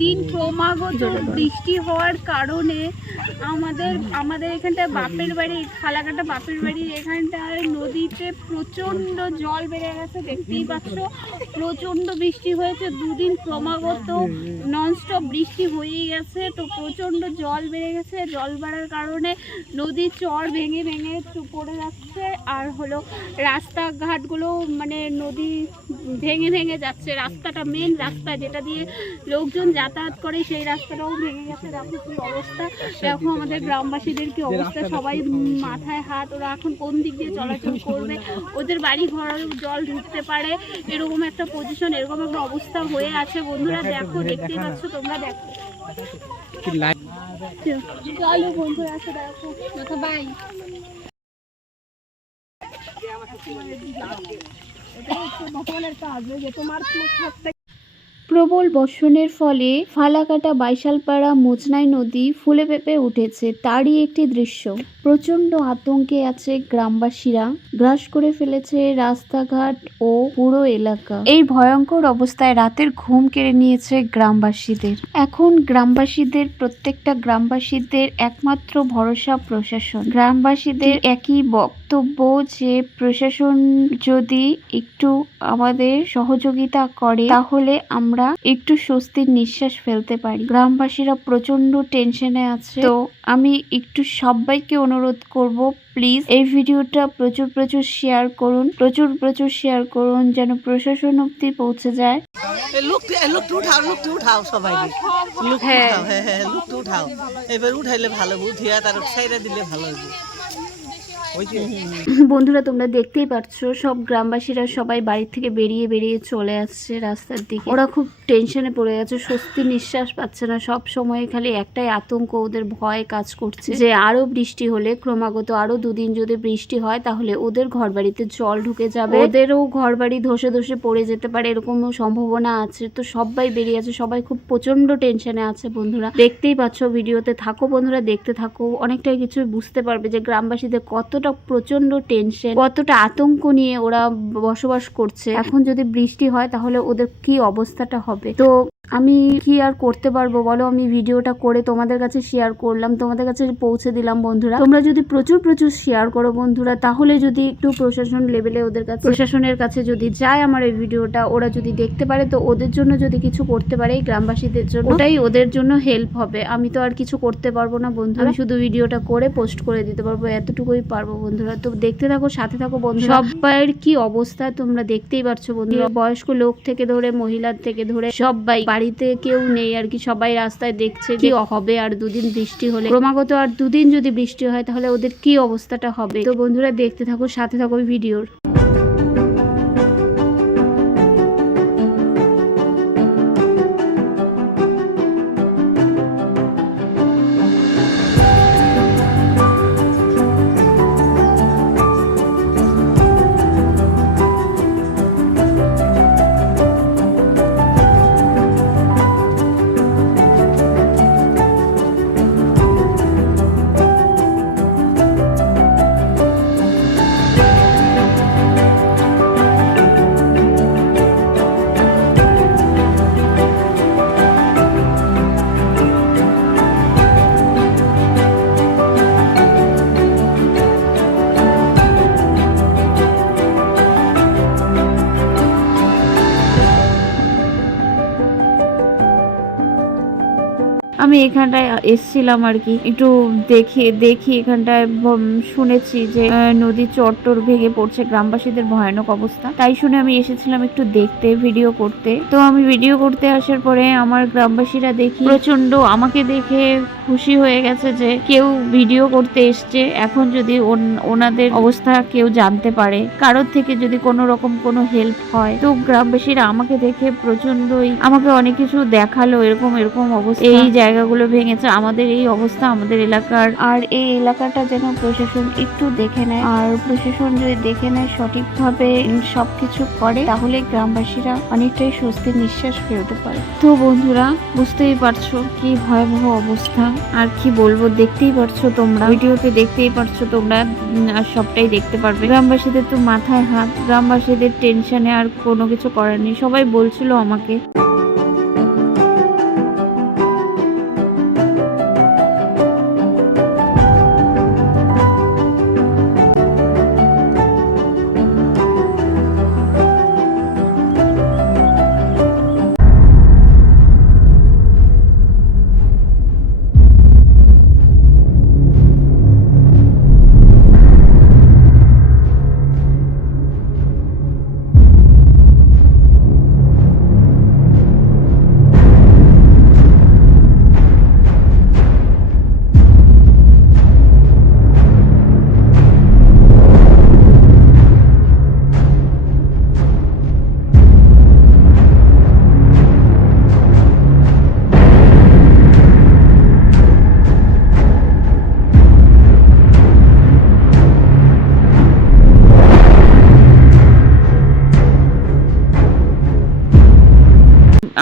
দুদিন ক্রমাগত বৃষ্টি হওয়ার কারণে আমাদের এখানটায় বাপের বাড়ি ফালাকাটা বাপের বাড়ির এখানটায় নদীতে প্রচণ্ড জল বেড়ে গেছে। দেখতেই পাচ্ছ প্রচণ্ড বৃষ্টি হয়েছে, দুদিন ক্রমাগত ননস্টপ বৃষ্টি হয়েই গেছে। তো প্রচণ্ড জল বেড়ে গেছে, জল বাড়ার কারণে নদীর চর ভেঙে ভেঙে পড়ে যাচ্ছে। আর হলো রাস্তাঘাটগুলো মানে নদী ভেঙে ভেঙে যাচ্ছে। রাস্তাটা মেন রাস্তা যেটা দিয়ে লোকজন যাতায়াত করে সেই রাস্তাটাও ভেঙে গেছে। দেখো কি অবস্থা, দেখো আমাদের গ্রামবাসীদের কি অবস্থা, সবাই মাথায় হাত। ওরা এখন কোন দিক দিয়ে চলাচল করবে, ওদের বাড়ি ঘর জল ঢুকতে পারে, এরকম একটা পজিশন, এরকম একটা অবস্থা হয়ে আছে। বন্ধুরা দেখো, দেখতেই পাচ্ছ তোমরা, দেখো চলো বন্ধুরা আসো, দেখো ভাই প্রবল বর্ষণের ফলে ফালাকাটা বাইশালপাড়া মোচনাই নদী ফুলে ফেঁপে উঠেছে। তারই একটি দৃশ্য। প্রচন্ড আতঙ্কে আছে গ্রামবাসীরা, গ্রাস করে ফেলেছে রাস্তাঘাট ও পুরো এলাকা। এই ভয়ঙ্কর অবস্থায় রাতের ঘুম কেড়ে নিয়েছে গ্রামবাসীদের। এখন গ্রামবাসীদের প্রত্যেকটা গ্রামবাসীদের একমাত্র ভরসা প্রশাসন। গ্রামবাসীদের একই বক্তব্য যে প্রশাসন যদি একটু আমাদের সহযোগিতা করে তাহলে আমরা একটু স্বস্তির নিঃশ্বাস ফেলতে পারি। গ্রামবাসীরা প্রচন্ড টেনশনে আছে। তো আমি একটু সবাইকে অনুরোধ করব, প্লিজ এই ভিডিওটা প্রচুর শেয়ার করুন, প্রচুর শেয়ার করুন যেন প্রশাসন অবধি পৌঁছে যায়। উঠাও সবাই, উঠাও, এবার উঠাইলে ভালো, উঠিয়া তার সাইডে দিলে ভালো হবে। বন্ধুরা তোমরা দেখতেই পাচ্ছ সব গ্রামবাসীরা সবাই বাড়ি থেকে বেরিয়ে চলে আসছে রাস্তার দিকে। ওরা খুব টেনশনে পড়ে গেছে, স্বস্তি নিঃশ্বাস পাচ্ছে না। সব সময় খালি একটাই আতঙ্ক, ওদের ভয় কাজ করছে যে আরো বৃষ্টি হলে, ক্রমাগত আরো দুদিন যদি বৃষ্টি হয় তাহলে ওদের ঘর বাড়িতে জল ঢুকে যাবে, ওদেরও ঘর বাড়ি ধসে পড়ে যেতে পারে, এরকমও সম্ভাবনা আছে। তো সবাই বেরিয়ে আছে, সবাই খুব প্রচন্ড টেনশনে আছে। বন্ধুরা দেখতেই পাচ্ছ, ভিডিওতে থাকো বন্ধুরা, দেখতে থাকো, অনেকটাই কিছু বুঝতে পারবে যে গ্রামবাসীদের কতটা প্রচন্ড টেনশন, কতটা আতঙ্ক নিয়ে ওরা বসবাস করছে। এখন যদি বৃষ্টি হয় তাহলে ওদের কি অবস্থাটা হবে। তো আমি কি আর করতে পারবো বলো, আমি ভিডিওটা করে তোমাদের কাছে শেয়ার করলাম, তোমাদের কাছে পৌঁছে দিলাম। বন্ধুরা তোমরা যদি প্রচুর শেয়ার করো বন্ধুরা, তাহলে যদি একটু প্রশাসন লেভেলে ওদের কাছে, প্রশাসনের কাছে যদি যায় আমার এই ভিডিওটা, ওরা যদি দেখতে পারে, তো ওদের জন্য যদি কিছু করতে পারে এই গ্রামবাসীদের জন্য, ওটাই ওদের জন্য হেল্প হবে। আমি তো আর কিছু করতে পারবো না বন্ধুরা, আমি শুধু ভিডিওটা করে পোস্ট করে দিতে পারবো, এতটুকুই পারবো বন্ধুরা। তো দেখতে থাকো, সাথে থাকো বন্ধুরা। সবাইয়ের কি অবস্থা তোমরা দেখতেই পারছো বন্ধুরা, বয়স্ক লোক থেকে ধরে মহিলার থেকে ধরে সবাই, বাড়িতে কেউ নেই আর কি, সবাই রাস্তায় দেখছে কি হবে। আর দুদিন বৃষ্টি হলে, ক্রমাগত আর দুদিন যদি বৃষ্টি হয় তাহলে ওদের কি অবস্থাটা হবে। তো বন্ধুরা দেখতে থাকো, সাথে থাকো ভিডিওর। আমি এখানটায় এসছিলাম আর কি, একটু দেখি এখানটায় শুনেছি যে নদীর চট্টর ভেঙে পড়ছে, গ্রামবাসীদের ভয়ানক অবস্থা। তাই শুনে আমি এসেছিলাম একটু দেখতে, ভিডিও করতে। তো আমি ভিডিও করতে আসার পরে আমার গ্রামবাসীরা দেখি প্রচন্ড আমাকে দেখে খুশি হয়ে গেছে যে কেউ ভিডিও করতে এসছে। এখন যদি ওনাদের অবস্থা কেউ জানতে পারে, কারোর থেকে যদি কোনো রকম কোনো হেল্প হয়, তো গ্রামবাসীরা আমাকে দেখে প্রচন্ডই আমাকে অনেক কিছু দেখালো, এরকম অবস্থা, এই জায়গাগুলো ভেঙেছে, আমাদের এই অবস্থা আমাদের এলাকার। আর এই এলাকাটা যেন প্রশাসন একটু দেখে নেয়, আর প্রশাসন যদি দেখে নেয় সঠিকভাবে সবকিছু করে, তাহলে গ্রামবাসীরা অনেকটাই স্বস্তির নিঃশ্বাস ফেলতে পারে। তো বন্ধুরা বুঝতেই পারছো কি ভয়াবহ অবস্থা, আর কি বলবো, দেখতেই পারছো তোমরা, ভিডিওতে দেখতেই পারছো তোমরা, আর সবটাই দেখতে পারবে। গ্রামবাসীদের তো মাথায় হাত, গ্রামবাসীদের টেনশনে আর কোনো কিছু করার নেই। সবাই বলছিল আমাকে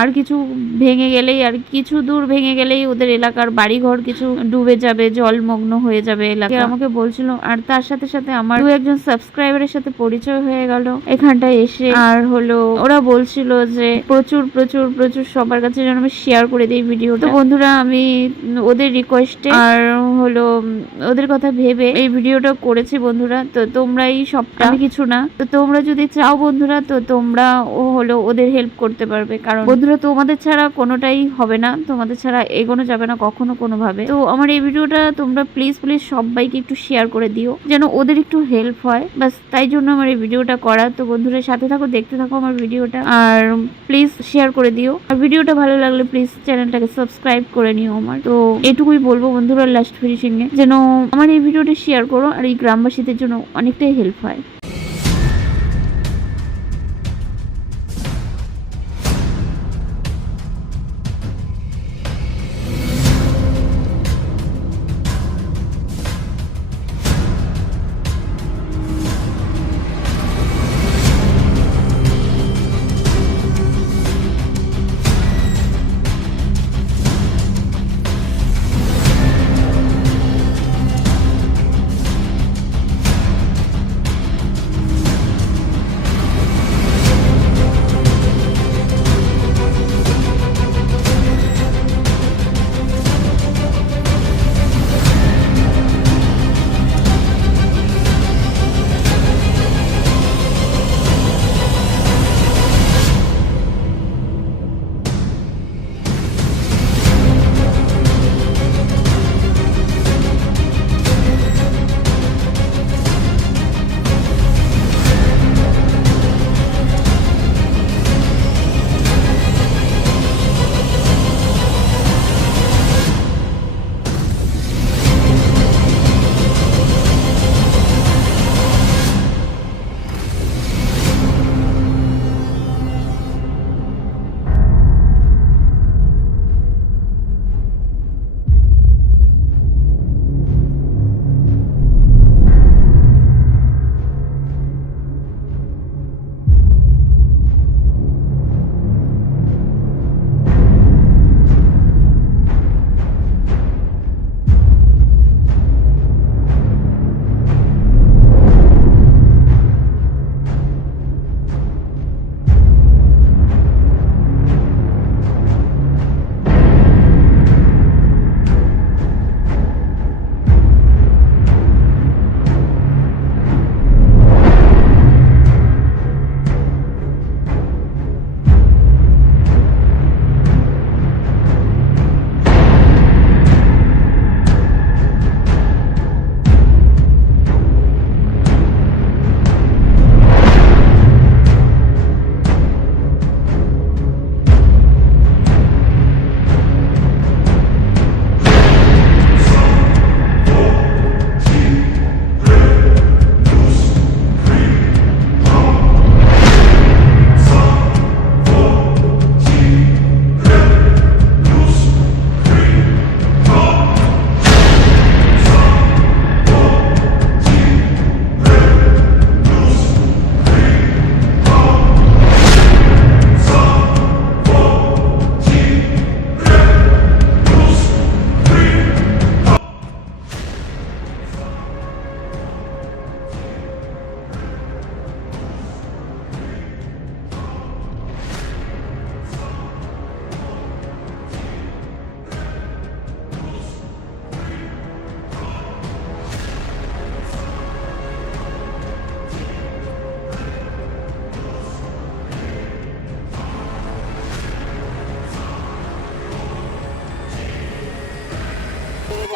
আর কিছু ভেঙে গেলেই, আর কিছু দূর ভেঙে গেলেই ওদের এলাকার বাড়িঘর কিছু ডুবে যাবে, জলমগ্ন হয়ে যাবে এলাকা। আমাকে বলছিল, আর তার সাথে সাথে আমার দু একজন সাবস্ক্রাইবারের সাথে পরিচয় হয়ে গেল এখানটায় এসে। আর হলো ওরা বলছিল যে প্রচুর প্রচুর প্রচুর সবার কাছে যেন আমি শেয়ার করে দিই ভিডিও। তো বন্ধুরা, আমি ওদের রিকোয়েস্টে আর হলো ওদের কথা ভেবে এই ভিডিওটা করেছি বন্ধুরা। তো তোমরা এই সবটা, আমি কিছু না, তো তোমরা যদি চাও বন্ধুরা, তো তোমরা হলো ওদের হেল্প করতে পারবে। কারণ বন্ধুরা, তোমাদের ছাড়া কোনোটাই হবে না, তোমাদের ছাড়া এগোনো যাবে না কখনো কোনোভাবে। তো আমার এই ভিডিওটা তোমরা প্লিজ প্লিজ সবাইকে একটু শেয়ার করে দিও, যেন ওদের একটু হেল্প হয়, বাস তাই জন্য আমার এই ভিডিওটা করা। তো বন্ধুরা, সাথে থাকো, দেখতে থাকো আমার ভিডিওটা, আর প্লিজ শেয়ার করে দিও। আর ভিডিওটা ভালো লাগলে প্লিজ চ্যানেলটাকে সাবস্ক্রাইব করে নিও আমার। তো এটুকুই বলবো বন্ধুরা লাস্ট ফিনিশিং এ, যেন আমার এই ভিডিওটা শেয়ার করো, আর এই গ্রামবাসীদের জন্য অনেকটাই হেল্প হয়।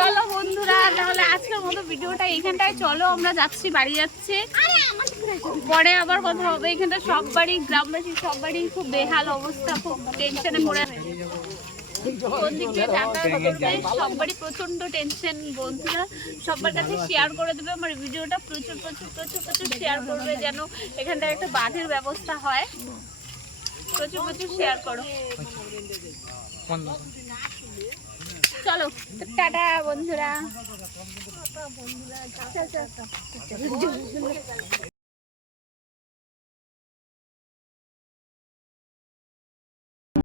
চলো বন্ধুরা, তাহলে আজকের মতো ভিডিওটা এইখানটায়, চলো আমরা যাচ্ছি, বাড়ি যাচ্ছি, পরে আবার কথা হবে। এখানটা সব বাড়ি, গ্রামবাসী সব বাড়ি খুব বেহাল অবস্থা, খুব টেনশনে পড়ে, কোন দিক দিয়ে যাতায়াত করতে সবারই প্রচন্ড টেনশন। বন্ধুরা সবার কাছে শেয়ার করে দেবে আমার ভিডিওটা, প্রচুর প্রচুর প্রচুর প্রচুর শেয়ার করবে, যেন এখানটায় একটা বাঁধের ব্যবস্থা হয়। প্রচুর প্রচুর শেয়ার করো। চলো টাটা বন্ধুরা।